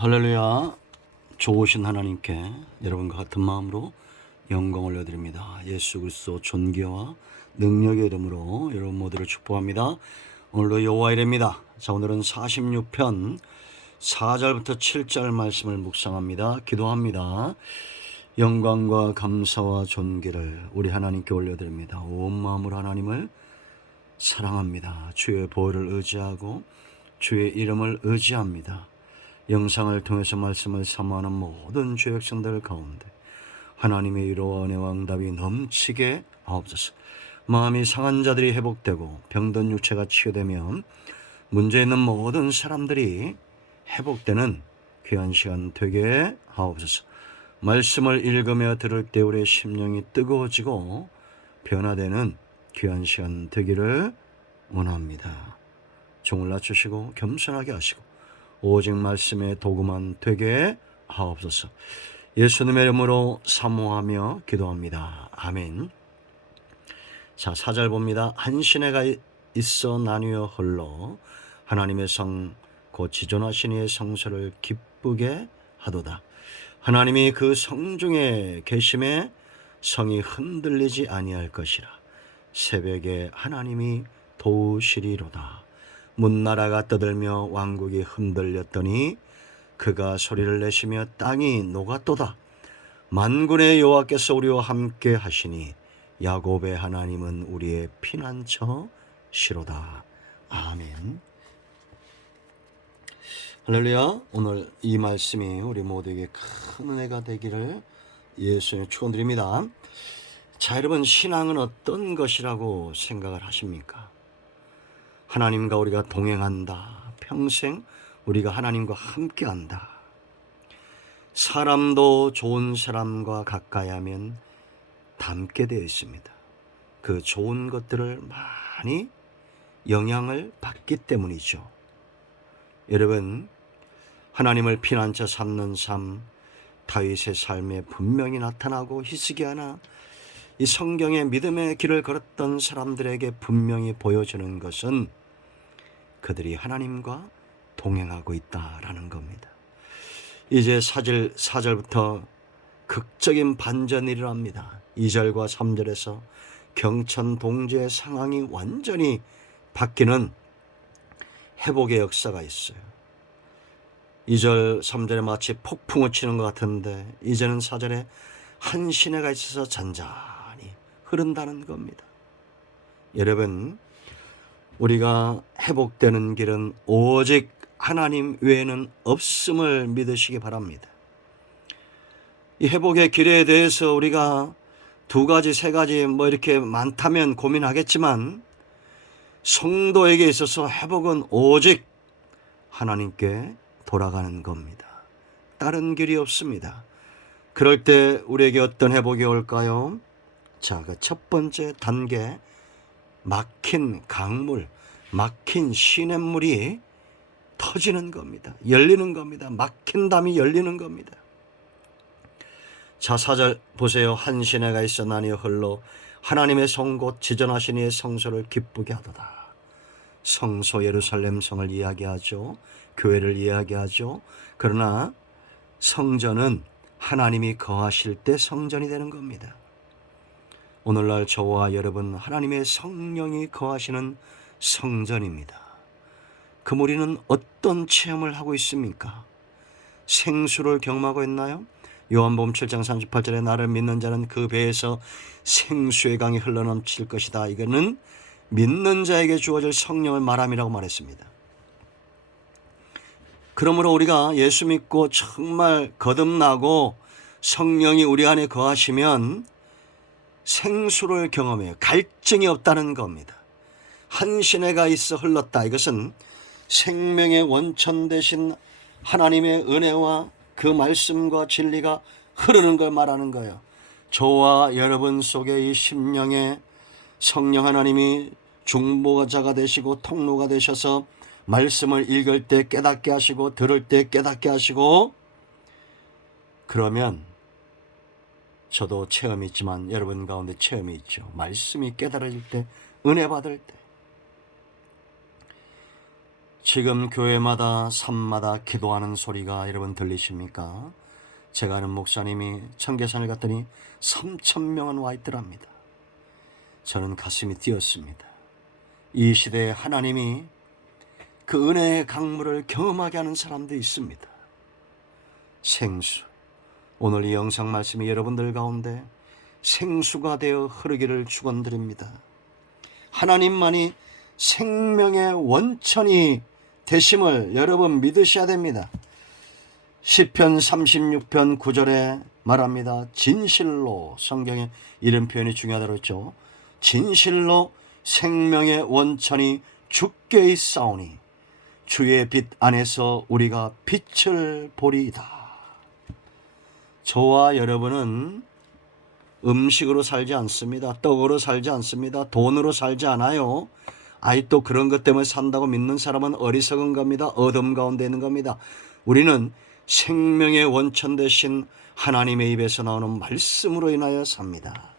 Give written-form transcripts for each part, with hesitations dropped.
할렐루야. 좋으신 하나님께 여러분과 같은 마음으로 영광을 올려드립니다. 예수 그리스도 존귀와 능력의 이름으로 여러분 모두를 축복합니다. 오늘도 여호와 이레입니다. 자, 오늘은 46편 4절부터 7절 말씀을 묵상합니다. 기도합니다. 영광과 감사와 존귀를 우리 하나님께 올려드립니다. 온 마음으로 하나님을 사랑합니다. 주의 보혈을 의지하고 주의 이름을 의지합니다. 영상을 통해서 말씀을 사모하는 모든 주의 백성들 가운데 하나님의 위로와 은혜와 응답이 넘치게 하옵소서. 마음이 상한 자들이 회복되고 병든 육체가 치유되면 문제 있는 모든 사람들이 회복되는 귀한 시간 되게 하옵소서. 말씀을 읽으며 들을 때 우리의 심령이 뜨거워지고 변화되는 귀한 시간 되기를 원합니다. 종을 낮추시고 겸손하게 하시고 오직 말씀의 도구만 되게 하옵소서. 예수님의 이름으로 사모하며 기도합니다. 아멘. 자, 4절 봅니다. 한 시내가 있어 나뉘어 흘러 하나님의 성 곧 지존하신 이의 성소를 기쁘게 하도다. 하나님이 그 성중에 계심에 성이 흔들리지 아니할 것이라. 새벽에 하나님이 도우시리로다. 문나라가 떠들며 왕국이 흔들렸더니 그가 소리를 내시며 땅이 녹았도다. 만군의 여호와께서 우리와 함께 하시니 야곱의 하나님은 우리의 피난처시로다. 아멘. 할렐루야. 오늘 이 말씀이 우리 모두에게 큰 은혜가 되기를 예수님 축원드립니다. 자, 여러분, 신앙은 어떤 것이라고 생각을 하십니까? 하나님과 우리가 동행한다. 평생 우리가 하나님과 함께한다. 사람도 좋은 사람과 가까이 하면 닮게 되어 있습니다. 그 좋은 것들을 많이 영향을 받기 때문이죠. 여러분, 하나님을 피난처 삼는 삶, 다윗의 삶에 분명히 나타나고 히스기야나 이 성경의 믿음의 길을 걸었던 사람들에게 분명히 보여주는 것은 그들이 하나님과 동행하고 있다라는 겁니다. 이제 4절부터 극적인 반전이 일어납니다. 2절과 3절에서 경천동지의 상황이 완전히 바뀌는 회복의 역사가 있어요. 2절, 3절에 마치 폭풍을 치는 것 같은데 이제는 4절에 한 시내가 있어서 잔잔히 흐른다는 겁니다. 여러분, 우리가 회복되는 길은 오직 하나님 외에는 없음을 믿으시기 바랍니다. 이 회복의 길에 대해서 우리가 두 가지, 세 가지 이렇게 많다면 고민하겠지만 성도에게 있어서 회복은 오직 하나님께 돌아가는 겁니다. 다른 길이 없습니다. 그럴 때 우리에게 어떤 회복이 올까요? 자, 그 첫 번째 단계, 막힌 강물, 막힌 시냇물이 터지는 겁니다. 열리는 겁니다. 막힌 담이 열리는 겁니다. 자, 4절 보세요. 한 시내가 있어 나뉘어 흘러 하나님의 성 곧 지존하신 이의 성소를 기쁘게 하도다. 성소 예루살렘 성을 이야기하죠. 교회를 이야기하죠. 그러나 성전은 하나님이 거하실 때 성전이 되는 겁니다. 오늘날 저와 여러분, 하나님의 성령이 거하시는 성전입니다. 그럼 우리는 어떤 체험을 하고 있습니까? 생수를 경험하고 있나요? 요한복음 7장 38절에 나를 믿는 자는 그 배에서 생수의 강이 흘러넘칠 것이다. 이거는 믿는 자에게 주어질 성령을 말함이라고 말했습니다. 그러므로 우리가 예수 믿고 정말 거듭나고 성령이 우리 안에 거하시면 생수를 경험해요. 갈증이 없다는 겁니다. 한 시내가 있어 흘렀다. 이것은 생명의 원천 되신 하나님의 은혜와 그 말씀과 진리가 흐르는 걸 말하는 거예요. 저와 여러분 속에 이 심령에 성령 하나님이 중보자가 되시고 통로가 되셔서 말씀을 읽을 때 깨닫게 하시고 들을 때 깨닫게 하시고, 그러면 저도 체험이 있지만 여러분 가운데 체험이 있죠. 말씀이 깨달아질 때, 은혜 받을 때 지금 교회마다 산마다 기도하는 소리가 여러분 들리십니까? 제가 아는 목사님이 청계산을 갔더니 3,000명은 와 있더랍니다. 저는 가슴이 뛰었습니다. 이 시대에 하나님이 그 은혜의 강물을 경험하게 하는 사람도 있습니다. 생수, 오늘 이 영상 말씀이 여러분들 가운데 생수가 되어 흐르기를 축원드립니다. 하나님만이 생명의 원천이 되심을 여러분 믿으셔야 됩니다. 시편 36편 9절에 말합니다. 진실로, 성경에 이런 표현이 중요하다고 했죠. 진실로 생명의 원천이 주께 있사오니 주의 빛 안에서 우리가 빛을 보리이다. 저와 여러분은 음식으로 살지 않습니다. 떡으로 살지 않습니다. 돈으로 살지 않아요. 또 그런 것 때문에 산다고 믿는 사람은 어리석은 겁니다. 어둠 가운데 있는 겁니다. 우리는 생명의 원천 되신 하나님의 입에서 나오는 말씀으로 인하여 삽니다.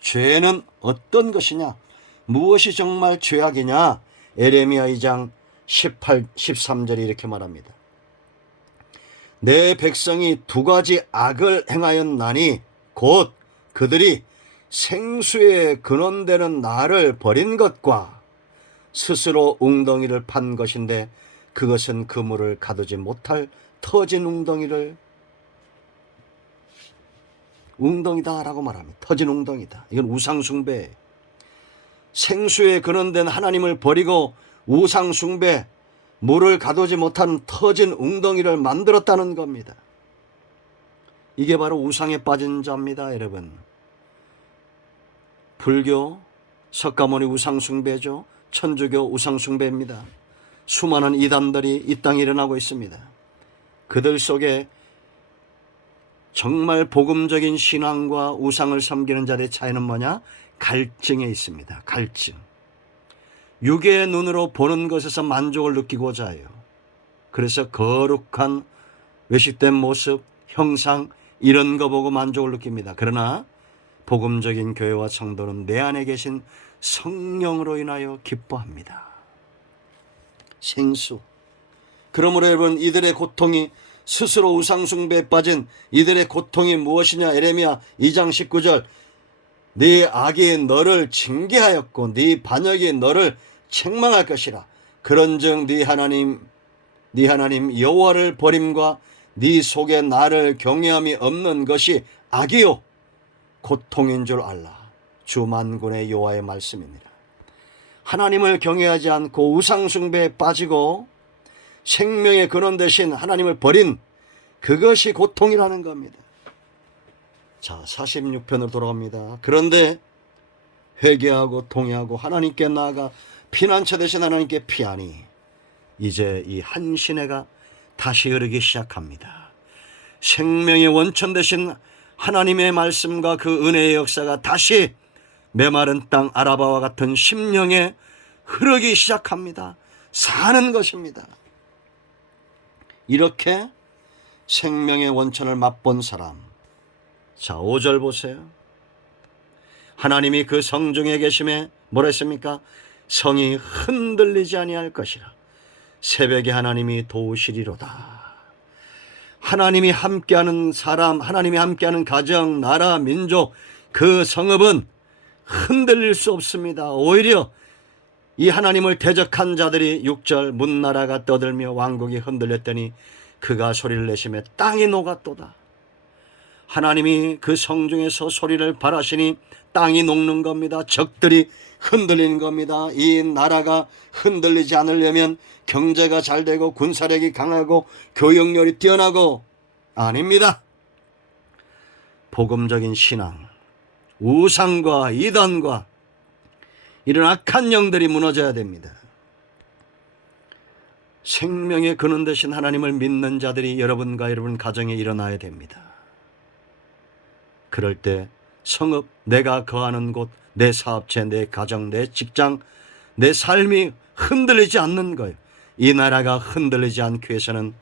죄는 어떤 것이냐? 무엇이 정말 죄악이냐? 에레미야 2장 13절이 이렇게 말합니다. 내 백성이 두 가지 악을 행하였나니 곧 그들이 생수의 근원되는 나를 버린 것과 스스로 웅덩이를 판 것인데 그것은 그물을 가두지 못할 터진 웅덩이다라고 말합니다. 터진 웅덩이다. 이건 우상숭배. 생수에 근원된 하나님을 버리고 우상숭배, 물을 가두지 못한 터진 웅덩이를 만들었다는 겁니다. 이게 바로 우상에 빠진 자입니다, 여러분. 불교, 석가모니 우상숭배죠. 천주교 우상숭배입니다. 수많은 이단들이 이 땅에 일어나고 있습니다. 그들 속에 정말 복음적인 신앙과 우상을 섬기는 자들의 차이는 뭐냐? 갈증에 있습니다. 갈증. 육의 눈으로 보는 것에서 만족을 느끼고자 해요. 그래서 거룩한 외식된 모습, 형상 이런 거 보고 만족을 느낍니다. 그러나 복음적인 교회와 성도는 내 안에 계신 성령으로 인하여 기뻐합니다. 생수. 그러므로 여러분, 이들의 고통이 스스로 우상숭배에 빠진 이들의 고통이 무엇이냐? 에레미야 2장 19절. 네 악이 너를 징계하였고 네 반역이 너를 책망할 것이라. 그런즉 네 하나님 여호와를 버림과 네 속에 나를 경외함이 없는 것이 악이요 고통인 줄 알라. 주 만군의 여호와의 말씀입니다. 하나님을 경외하지 않고 우상숭배에 빠지고 생명의 근원 되신 하나님을 버린 그것이 고통이라는 겁니다. 자, 46편으로 돌아갑니다. 그런데 회개하고 통회하고 하나님께 나아가 피난처 되신 하나님께 피하니 이제 이 한 시내가 다시 흐르기 시작합니다. 생명의 원천 되신 하나님의 말씀과 그 은혜의 역사가 다시 메마른 땅 아라바와 같은 심령에 흐르기 시작합니다. 사는 것입니다. 이렇게 생명의 원천을 맛본 사람. 자, 5절 보세요. 하나님이 그 성중에 계심에 뭐라 했습니까? 성이 흔들리지 아니할 것이라. 새벽에 하나님이 도우시리로다. 하나님이 함께하는 사람, 하나님이 함께하는 가정, 나라, 민족, 그 성읍은 흔들릴 수 없습니다. 오히려 이 하나님을 대적한 자들이 6절 문나라가 떠들며 왕국이 흔들렸더니 그가 소리를 내시며 땅이 녹았도다. 하나님이 그 성중에서 소리를 발하시니 땅이 녹는 겁니다. 적들이 흔들리는 겁니다. 이 나라가 흔들리지 않으려면 경제가 잘 되고 군사력이 강하고 교육열이 뛰어나고 아닙니다. 복음적인 신앙, 우상과 이단과 이런 악한 영들이 무너져야 됩니다. 생명의 근원 되신 하나님을 믿는 자들이 여러분과 여러분 가정에 일어나야 됩니다. 그럴 때 성읍, 내가 거하는 곳, 내 사업체, 내 가정, 내 직장, 내 삶이 흔들리지 않는 거예요. 이 나라가 흔들리지 않기 위해서는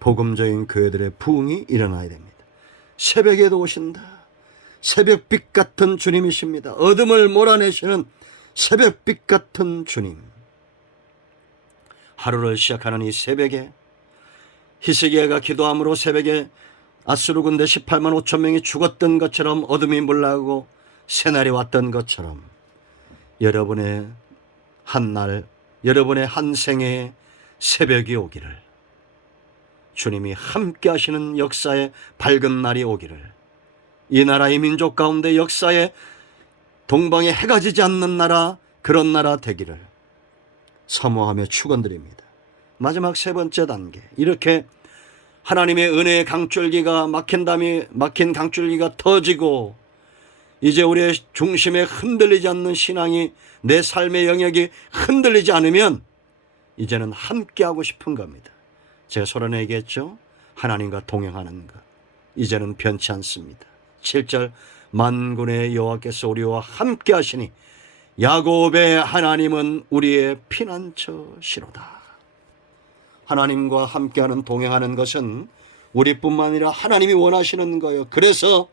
복음적인 교회들의 부흥이 일어나야 됩니다. 새벽에도 오신다. 새벽빛 같은 주님이십니다. 어둠을 몰아내시는 새벽빛 같은 주님. 하루를 시작하는 이 새벽에 히스기야가 기도함으로 새벽에 아수르 군대 18만 5천 명이 죽었던 것처럼 어둠이 물러가고 새날이 왔던 것처럼 여러분의 한 날, 여러분의 한 생애의 새벽이 오기를, 주님이 함께 하시는 역사의 밝은 날이 오기를, 이 나라의 민족 가운데 역사에 동방에 해가 지지 않는 나라, 그런 나라 되기를 사모하며 축원드립니다. 마지막 세 번째 단계, 이렇게 하나님의 은혜의 강줄기가 막힌 강줄기가 터지고 이제 우리의 중심에 흔들리지 않는 신앙이, 내 삶의 영역이 흔들리지 않으면 이제는 함께하고 싶은 겁니다. 제가 소란에 얘기했죠. 하나님과 동행하는 것, 이제는 변치 않습니다. 7절, 만군의 여호와께서 우리와 함께 하시니 야곱의 하나님은 우리의 피난처시로다. 하나님과 함께하는, 동행하는 것은 우리뿐만 아니라 하나님이 원하시는 거예요. 그래서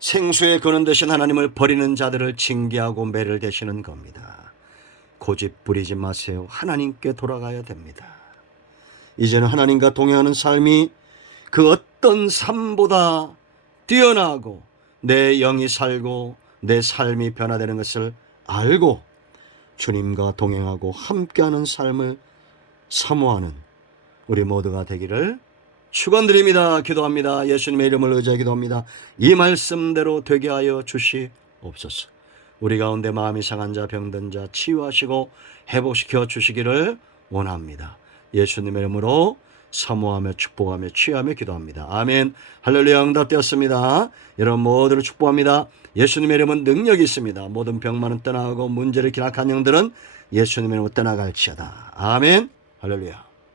생수에 거는 대신 하나님을 버리는 자들을 징계하고 매를 대시는 겁니다. 고집 부리지 마세요. 하나님께 돌아가야 됩니다. 이제는 하나님과 동행하는 삶이 그 어떤 삶보다 뛰어나고 내 영이 살고 내 삶이 변화되는 것을 알고 주님과 동행하고 함께하는 삶을 사모하는 우리 모두가 되기를 축원드립니다. 기도합니다. 예수님의 이름을 의지하여 기도합니다. 이 말씀대로 되게 하여 주시옵소서. 우리 가운데 마음이 상한 자, 병든 자 치유하시고 회복시켜 주시기를 원합니다. 예수님의 이름으로 사모하며 축복하며 취하며 기도합니다. 아멘. 할렐루야. 응답되었습니다. 여러분 모두를 축복합니다. 예수님의 이름은 능력이 있습니다. 모든 병만은 떠나가고 문제를 기락한 영들은 예수님의 이름으로 떠나갈지어다. 아멘. 할렐루야.